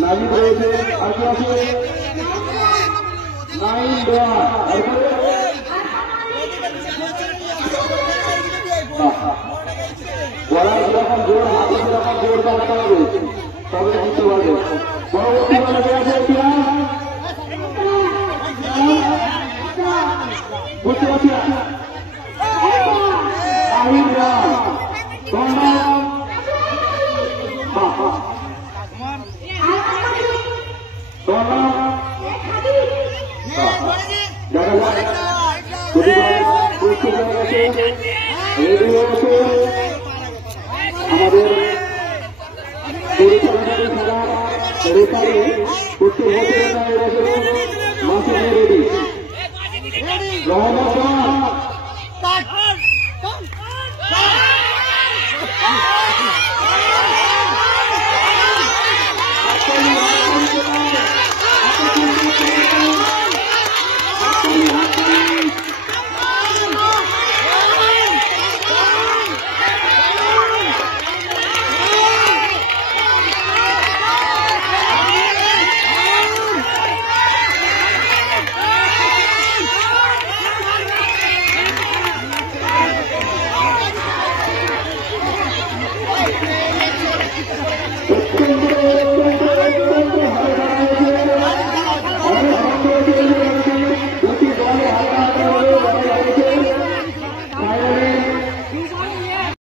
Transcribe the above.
নাজিব রয়েছে, আর কি আছে? 9 দেওয়া, গলায় যেরকম জোর, হাতে যেরকম জোর বানাতে হবে, তবে জিততে পারবে। পরবর্তী বলে আছে কিনা বুঝতে পারছি না। আমাদের